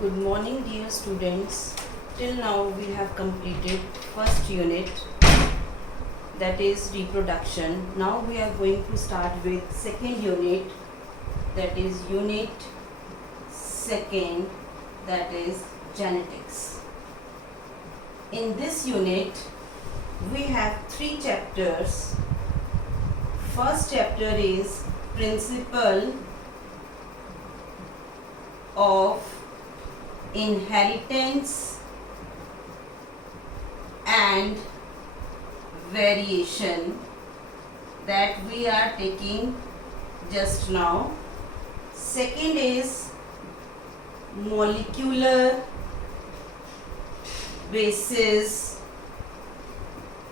Good morning, dear students. Till now, we have completed first unit, that is reproduction. Now we are going to start with second unit, that is unit second, that is genetics. In this unit, we have three chapters. First chapter is principle of inheritance and variation, that we are taking just now. Second is molecular basis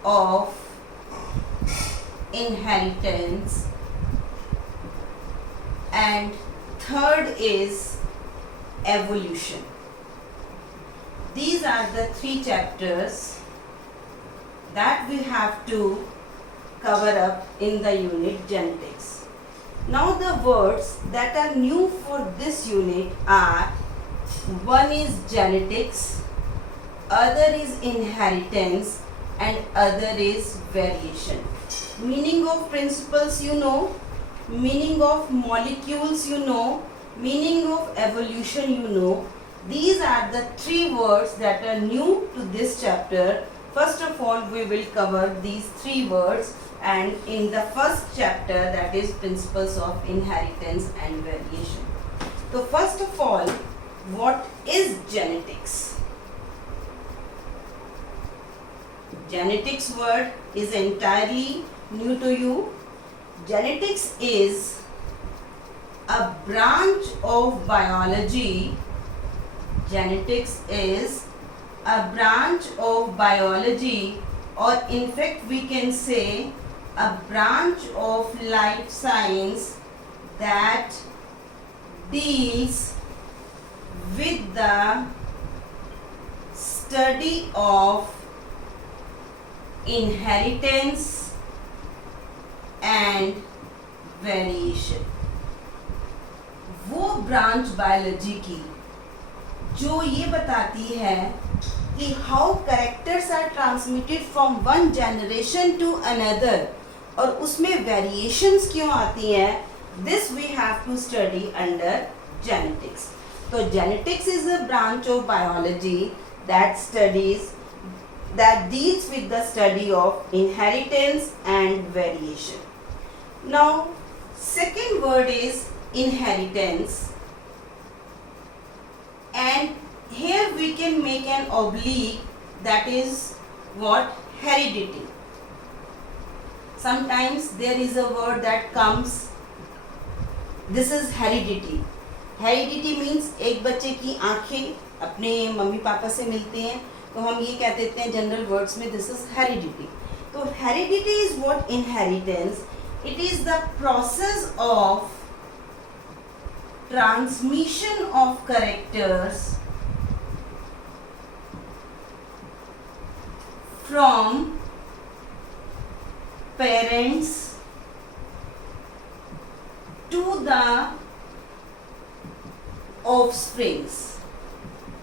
of inheritance, and third is evolution. These are the three chapters that we have to cover up in the unit genetics. Now the words that are new for this unit are: one is genetics, other is inheritance, and other is variation. Meaning of principles you know, meaning of molecules you know, meaning of evolution you know. These are the three words that are new to this chapter. First of all, we will cover these three words, and in the first chapter, that is principles of inheritance and variation. So first of all, what is genetics? Genetics word is entirely new to you. Genetics is a branch of biology. Genetics is a branch of biology, or in fact we can say a branch of life science that deals with the study of inheritance and variation. वो branch biology की जो ये बताती है कि how characters are transmitted from one generation to another, और उसमें variations क्यों आती हैं, this we have to study under genetics. तो genetics is a branch of biology that studies that deals with the study of inheritance and variation. Now, second word is inheritance, and here we can make an oblique, that is what? Heredity. Sometimes there is a word that comes, this is heredity. Heredity means एक बच्चे की आंखें अपने mummy papa से मिलते हैं, तो हम ये कह देते हैं जनरल वर्ड्स में दिस इज हेरिडिटी. तो heredity is what? Inheritance. It is the process of transmission of characters from parents to the offsprings.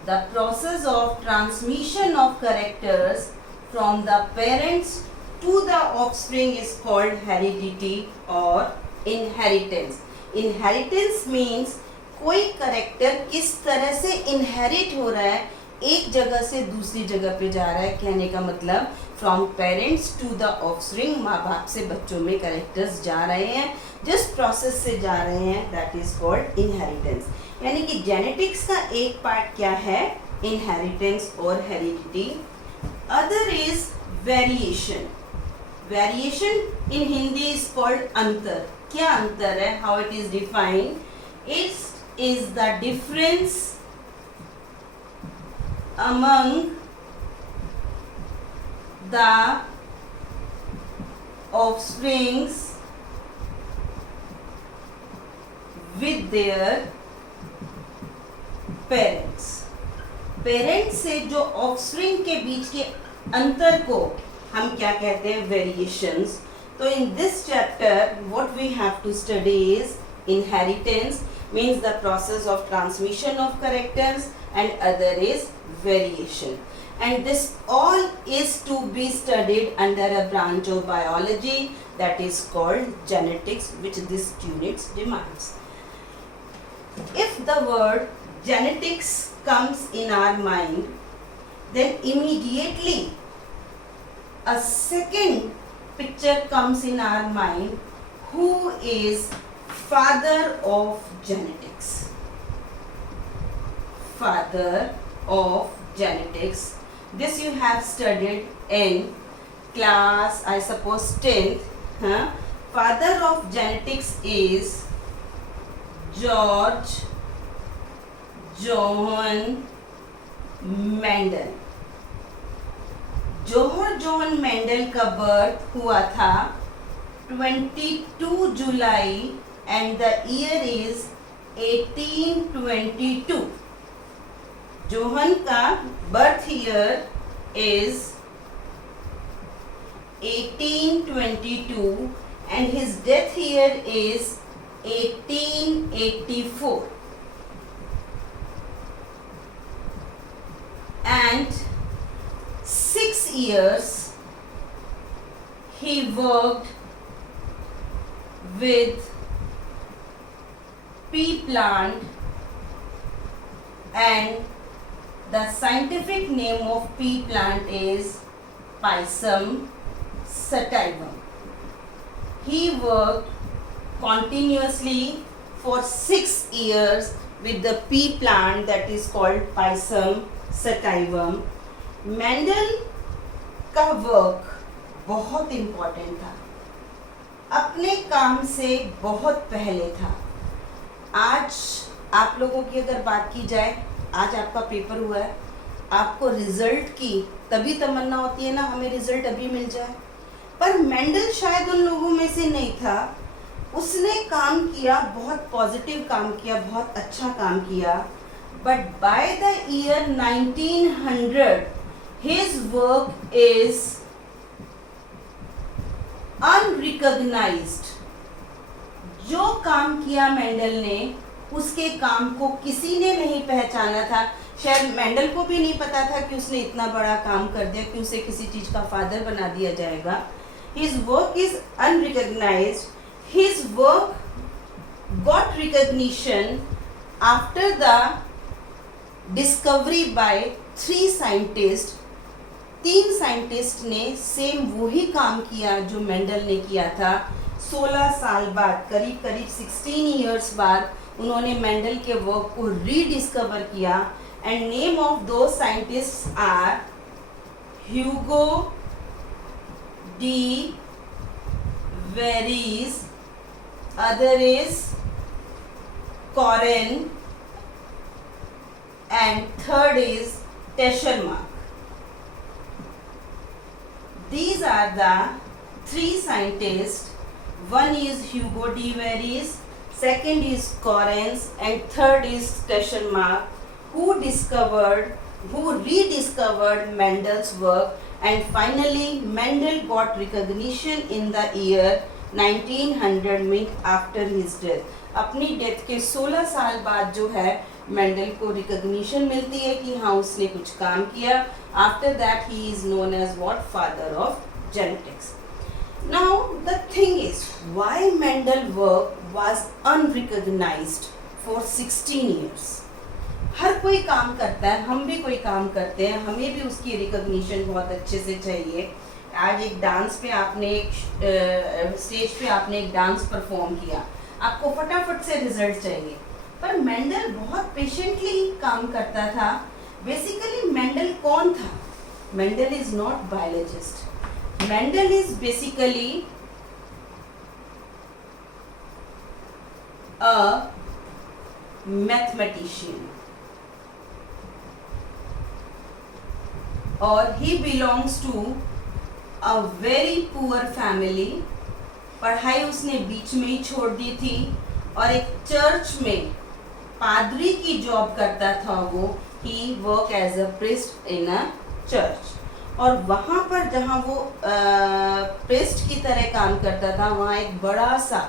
The process of transmission of characters from the parents to the offspring is called heredity or inheritance. Inheritance means कोई character किस तरह से inherit हो रहा है, एक जगह से दूसरी जगह पे जा रहा है. कहने का मतलब from parents to the offspring, माँ बाप से बच्चों में characters जा रहे हैं, जिस process से जा रहे हैं, that is called inheritance. यानी कि जेनेटिक्स का एक पार्ट क्या है? इनहेरिटेंस और heredity. Other is variation. Variation in Hindi is called अंतर. क्या अंतर है? How it is defined? It is the difference among the offsprings with their parents. Parents से जो ऑफस्प्रिंग के बीच के अंतर को हम क्या कहते हैं? वेरिएशंस. तो in this chapter what we have to study is inheritance, means the process of transmission of characters, and other is variation. And this all is to be studied under a branch of biology that is called genetics, which this unit demands. If the word genetics comes in our mind, then immediately a second picture comes in our mind, who is father of genetics. Father of genetics. This you have studied in class, I suppose 10th. Father of genetics is George Johann Mendel. George John Mendel का birth हुआ था 22 July and the year is 1822. Johann का birth year is 1822 and his death year is 1884. And 6 years he worked with pea plant, and the scientific name of pea plant is Pisum sativum. He worked continuously for 6 years with the pea plant that is called Pisum sativum. Mendel का work बहुत important था, अपने काम से बहुत पहले था. आज आप लोगों की अगर बात की जाए, आज आपका पेपर हुआ है, आपको रिजल्ट की तभी तमन्ना होती है ना, हमें रिजल्ट अभी मिल जाए. पर मेंडल शायद उन लोगों में से नहीं था. उसने काम किया, बहुत पॉजिटिव काम किया, बहुत अच्छा काम किया. But by the year 1900 his work is unrecognized. जो काम किया मेंडल ने, उसके काम को किसी ने नहीं पहचाना था. शायद मेंडल को भी नहीं पता था कि उसने इतना बड़ा काम कर दिया कि उसे किसी चीज़ का फादर बना दिया जाएगा. His work is unrecognized. His work got recognition after the discovery by 3 scientists. 3 scientist ने सेम वही काम किया जो मेंडल ने किया था. 16 साल बाद, करीब 16 ईयर्स बाद उन्होंने मेंडल के वर्क को रीडिस्कवर किया. एंड नेम ऑफ दो scientist are Hugo de Vries, other is Correns, and third is Tschermak. These are the 3 scientists. One is Hugo de Veries, second is Correns, and third is Teschenmark, who rediscovered Mendel's work, and finally Mendel got recognition in the year 1900, means after his death. अपनी death के 16 साल बाद जो है Mendel को recognition मिलती है कि हाँ उसने कुछ काम किया. After that he is known as what, father of genetics. Now the thing is why Mendel work was unrecognised for 16 years. हर कोई काम करता है, हम भी कोई काम करते हैं, हमें भी उसकी रिकॉग्निशन बहुत अच्छे से चाहिए. आज एक डांस पे आपने एक स्टेज पे आपने एक डांस परफॉर्म किया, आपको फटाफट से रिजल्ट चाहिए. पर मेंडल बहुत पेशेंटली काम करता था. बेसिकली मेंडल कौन था? Mendel is not biologist. Mendel is basically a mathematician, और he belongs to a very poor family. पढ़ाई उसने बीच में ही छोड़ दी थी और एक चर्च में पादरी की जॉब करता था वो. He work as a priest in a church. और वहाँ पर जहाँ वो प्रिस्ट की तरह काम करता था, वहाँ एक बड़ा सा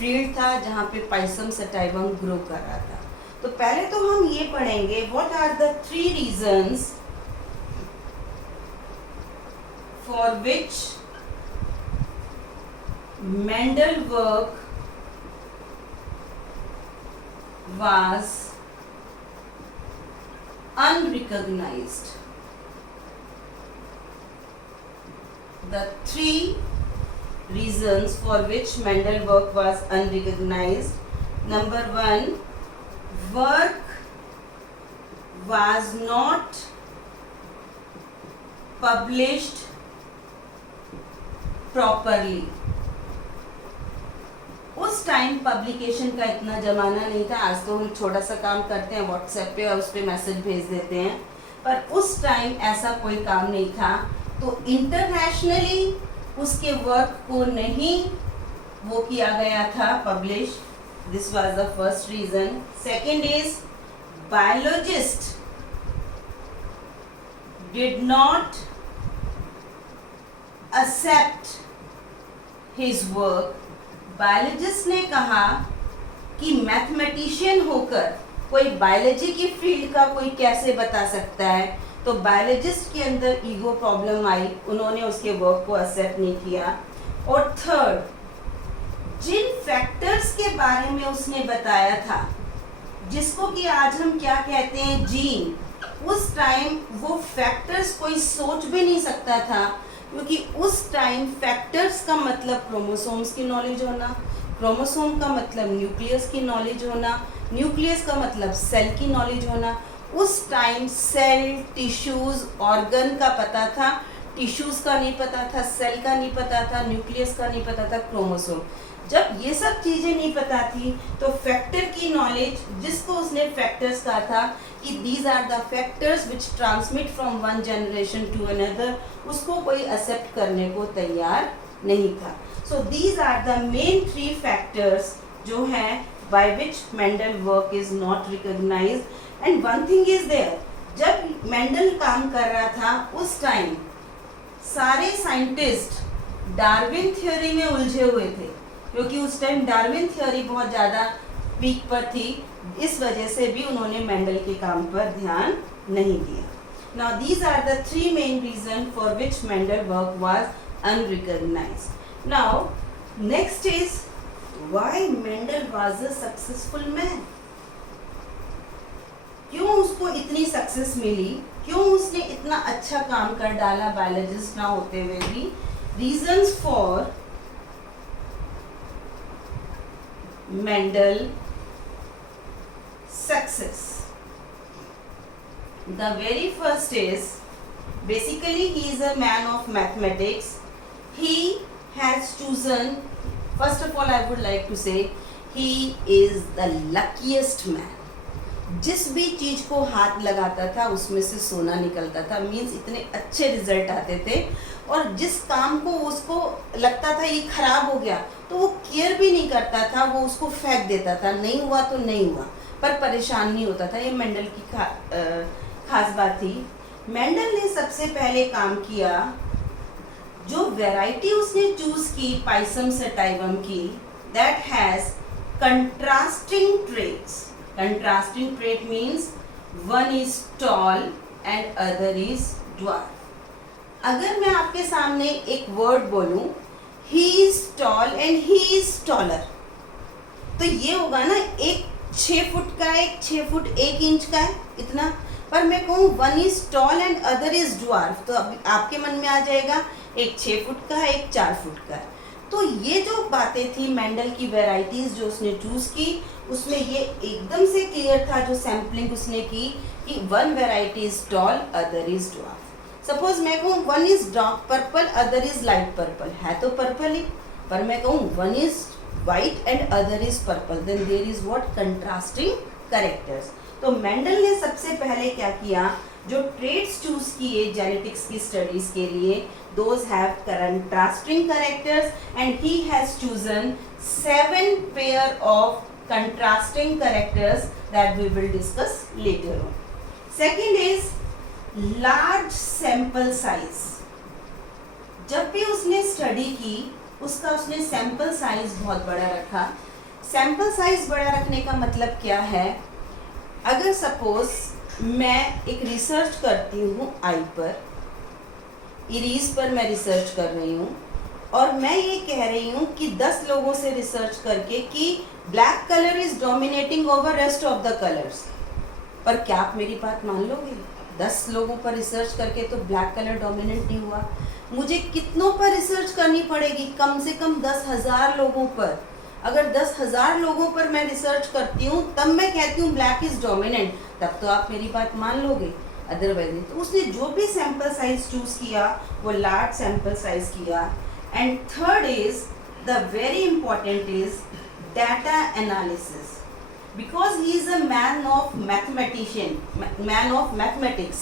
फील्ड था जहाँ पे पाइसम सटाइवम ग्रो कर रहा था। तो पहले तो हम ये पढ़ेंगे what are the 3 reasons for which Mendel work was unrecognized. The 3 reasons for which Mendel work was unrecognized. Number 1, work was not published properly. उस टाइम पब्लिकेशन का इतना ज़माना नहीं था। आज तो हम छोटा सा काम करते हैं व्हाट्सएप पे और उस पर मैसेज भेज देते हैं, पर उस टाइम ऐसा कोई काम नहीं था। तो इंटरनेशनली उसके वर्क को नहीं वो किया गया था publish. This was the first reason. Second is biologist did not accept his work. Biologist ने कहा कि मैथमेटिशियन होकर कोई बायोलॉजी की फील्ड का कोई कैसे बता सकता है। तो बायोलॉजिस्ट के अंदर ईगो प्रॉब्लम आई, उन्होंने उसके वर्क को एक्सेप्ट नहीं किया। और थर्ड, जिन फैक्टर्स के बारे में उसने बताया था, जिसको कि आज हम क्या कहते हैं जीन, उस टाइम वो फैक्टर्स कोई सोच भी नहीं सकता था, क्योंकि उस टाइम फैक्टर्स का मतलब क्रोमोसोम्स की नॉलेज होना, क्रोमोसोम का मतलब न्यूक्लियस की नॉलेज होना, न्यूक्लियस का मतलब सेल की नॉलेज होना। उस टाइम सेल, टिश्यूज, ऑर्गन का पता था, टिश्यूज का नहीं पता था, सेल का नहीं पता था, न्यूक्लियस का नहीं पता था, क्रोमोसोम। जब ये सब चीज़ें नहीं पता थी तो फैक्टर की नॉलेज, जिसको उसने फैक्टर्स कहा था कि these are the factors which transmit from one generation to another, उसको कोई एक्सेप्ट करने को तैयार नहीं था। So these are the main 3 factors जो हैं by which Mendel work is not recognised. And one thing is there, जब मेंडल काम कर रहा था उस टाइम सारे साइंटिस्ट डार्विन थ्योरी में उलझे हुए थे, क्योंकि उस टाइम डार्विन थ्योरी बहुत ज़्यादा पीक पर थी। इस वजह से भी उन्होंने मेंडल के काम पर ध्यान नहीं दिया। Now these are the 3 main reason for which Mendel work was unrecognised. Now next is why Mendel was a successful man. क्यों उसको इतनी सक्सेस मिली, क्यों उसने इतना अच्छा काम कर डाला बायोलॉजिस्ट ना होते हुए भी। Reasons for Mendel success. The very first is, basically he is a man of mathematics. He has chosen, first of all I would like to say, he is the luckiest man. जिस भी चीज़ को हाथ लगाता था उसमें से सोना निकलता था, मीन्स इतने अच्छे रिजल्ट आते थे। और जिस काम को उसको लगता था ये खराब हो गया तो वो केयर भी नहीं करता था, वो उसको फेंक देता था, नहीं हुआ तो नहीं हुआ, पर परेशान नहीं होता था। ये मेंडल की खास बात थी। मेंडल ने सबसे पहले काम किया, जो वैरायटी उसने चूज की पाइसम सटाइवम की, that has contrasting traits. Contrasting trait means one is tall and other is dwarf. अगर मैं आपके सामने एक वर्ड बोलूं, he is tall and he is taller, तो ये होगा ना, एक 6 फुट का है, एक 6 फुट 1 इंच का है, इतना। पर मैं कहूँ one is tall and other is dwarf, तो अब आपके मन में आ जाएगा एक 6 फुट का है, एक 4 फुट का है। तो ये जो बातें थी मेंडल की वैरायटीज जो उसने चूज की, उसमें ये एकदम से क्लियर था जो सैम्पलिंग उसने की कि one variety is tall, other is dwarf. Suppose मैं कहूँ one is dark purple, other is light purple, है तो पर्पल ही, पर मैं कहूँ one is white and other is purple, then there is what, contrasting characters. तो मेंडल ने सबसे पहले क्या किया, जो ट्रेड्स चूज किए जेनेटिक्स की स्टडीज के लिए, those have contrasting characters and he has chosen 7 pair of contrasting characters that we will discuss later on. Second is large sample size. जब भी उसने स्टडी की उसका उसने सैंपल साइज बहुत बड़ा रखा, सैंपल साइज बड़ा रखने का मतलब क्या है? अगर सपोज मैं एक रिसर्च करती हूँ आई पर, इरीज पर मैं रिसर्च कर रही हूँ और मैं ये कह रही हूँ कि 10 लोगों से रिसर्च करके कि black colour is dominating over rest of the colours, पर क्या आप मेरी बात मान लोगे? 10 लोगों पर रिसर्च करके तो ब्लैक कलर डोमिनेट नहीं हुआ। मुझे कितनों पर रिसर्च करनी पड़ेगी? कम से कम 10,000 लोगों पर। अगर 10,000 लोगों पर मैं रिसर्च करती हूँ तब मैं कहती हूँ ब्लैक इज डोमिनेंट, तब तो आप मेरी बात मान लोगे, अदरवाइज नहीं। तो उसने जो भी सैंपल साइज चूज किया वो लार्ज सैंपल साइज किया। And third is the very important is data analysis, because he is a man of mathematics,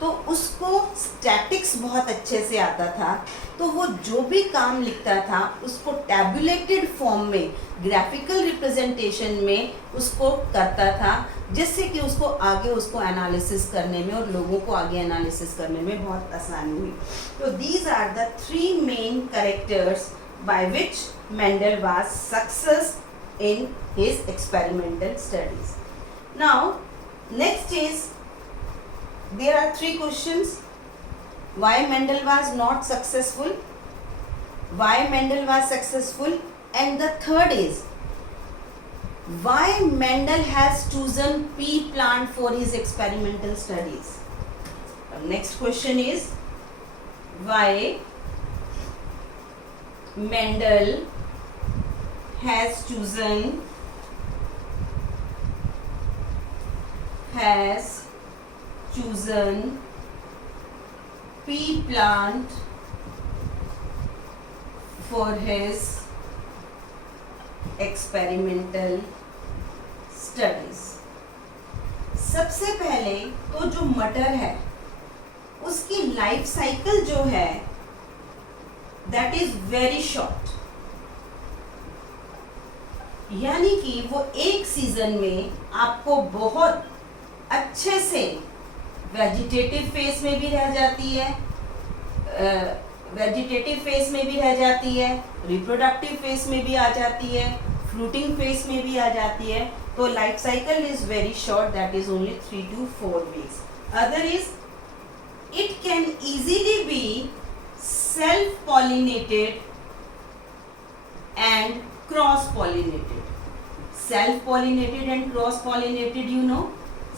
तो उसको स्टैटिक्स बहुत अच्छे से आता था। तो वो जो भी काम लिखता था उसको टैबुलेटेड फॉर्म में, ग्राफिकल रिप्रेजेंटेशन में उसको करता था, जिससे कि उसको आगे उसको एनालिसिस करने में और लोगों को आगे एनालिसिस करने में बहुत आसानी हुई। तो these are the 3 main characters by which Mendel was success in his experimental studies. Now, next is, there are 3 questions. Why Mendel was not successful? Why Mendel was successful? And the third is, why Mendel has chosen pea plant for his experimental studies? Next question is, why Mendel has chosen pea plant for his experimental studies. सबसे पहले तो जो मटर है उसकी life cycle जो है that is very short, यानी कि वो एक सीजन में आपको बहुत अच्छे से वेजिटेटिव फेज में भी रह जाती है, रिप्रोडक्टिव फेज में भी आ जाती है, फ्रूटिंग फेज में भी आ जाती है। तो life cycle is very short, that is only 3 to 4 weeks. Other is, it can easily be self pollinated and cross pollinated. Self pollinated and cross pollinated, you know,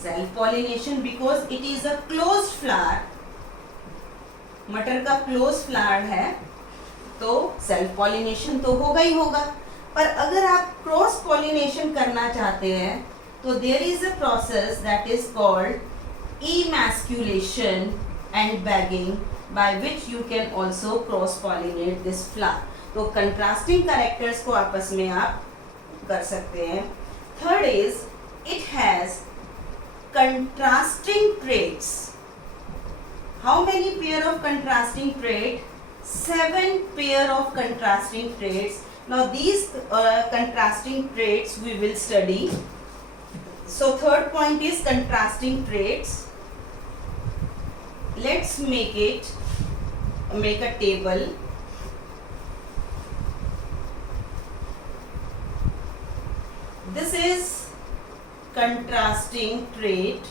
self pollination because it is a closed flower. मटर का close flower है तो self pollination तो होगा ही होगा, पर अगर आप क्रॉस पॉलिनेशन करना चाहते हैं तो there is a process that is called emasculation and bagging, by which you can also cross pollinate this flower. तो कंट्रास्टिंग कैरेक्टर्स को आपस में आप कर सकते हैं। Third is, it has contrasting traits. How many pair of contrasting trait? 7 pair of contrasting traits. Now these contrasting traits we will study. So third point is contrasting traits. Let's make a table. This is contrasting trait.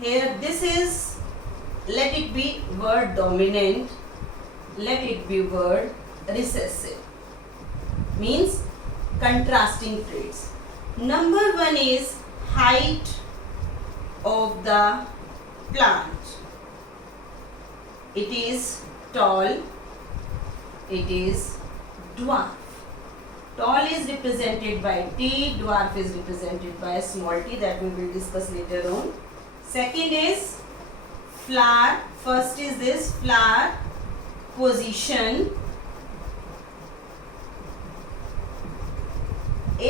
Here this is, let it be word dominant, let it be word recessive. Means contrasting traits. Number 1 is height of the plant. It is tall, it is dwarf. Tall is represented by T, dwarf is represented by small t, that we will discuss later on. Second is flower. First is this flower position.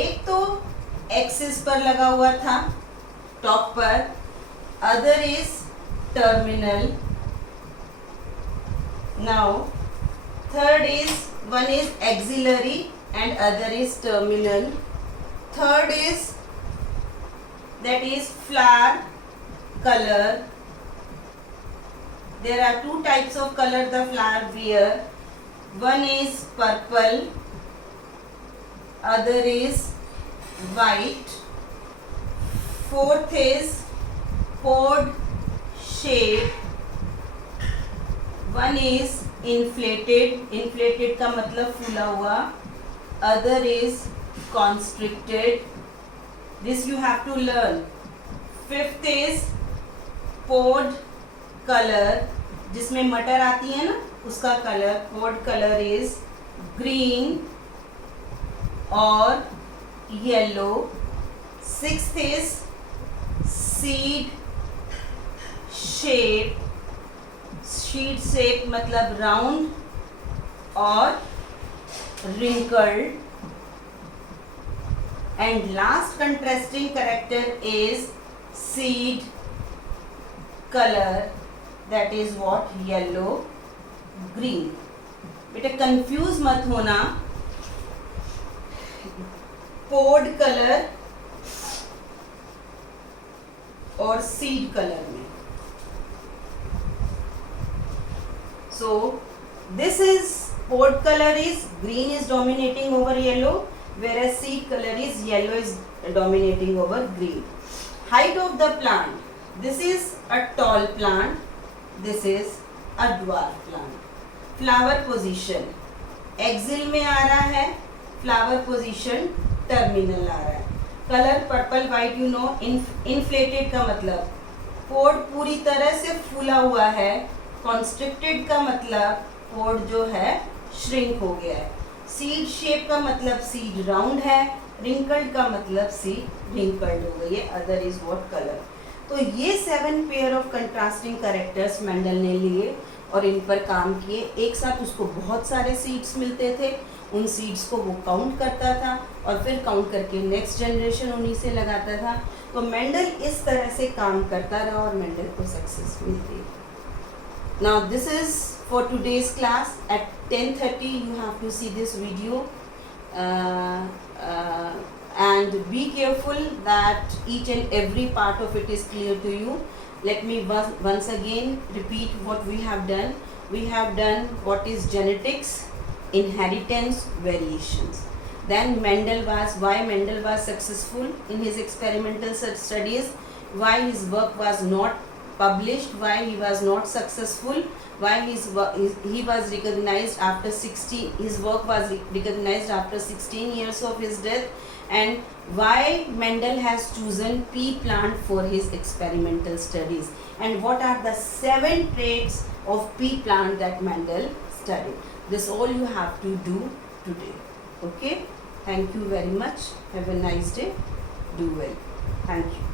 एक तो axis पर लगा हुआ था top पर, other is terminal. Now third is, one is axillary and other is terminal. Third is, that is flower color. There are 2 types of color the flower wear. One is purple other is white. Fourth is pod shape. One is inflated का मतलब फूला हुआ. Other is constricted. This you have to learn. Fifth is pod color, जिसमें मटर आती है ना उसका colour. pod color is green or yellow. Sixth is seed shape. seed shape मतलब round और wrinkled. And last contrasting character is seed color, that is what? Yellow green. बेटा confuse मत होना pod कलर और सीड कलर में. So this is pod color is green is dominating over yellow, whereas seed color is yellow is dominating over green. Height of the plant. This is a tall plant. This is a dwarf plant. Flower position. Axil में आ रहा है. Flower position terminal आ रहा है. Color purple white you know. Inflated का मतलब pod पूरी तरह से फूला हुआ है. Constricted का मतलब pod जो है shrink हो गया है. सीड शेप का मतलब सीड राउंड है. रिंकल्ड का मतलब सीड रिंकल्ड हो गई है. Other is what colour. तो ये 7 pair of contrasting characters Mendel ने लिए और इन पर काम किए. एक साथ उसको बहुत सारे सीड्स मिलते थे. उन सीड्स को वो काउंट करता था और फिर काउंट करके नेक्स्ट जनरेशन उन्हीं से लगाता था. तो मेंडल इस तरह से काम करता रहा और मेंडल को सक्सेस मिलती. Now this is for today's class. At 10:30 you have to see this video and be careful that each and every part of it is clear to you. Let me once again repeat what we have done. We have done what is genetics, inheritance, variations. Then why Mendel was successful in his experimental studies, why his work was not published, why he was not successful, why he was recognized after 16, his work was recognized after 16 years of his death, and why Mendel has chosen pea plant for his experimental studies, and what are the 7 traits of pea plant that Mendel studied. This all you have to do today. Okay, thank you very much. Have a nice day. Do well. Thank you.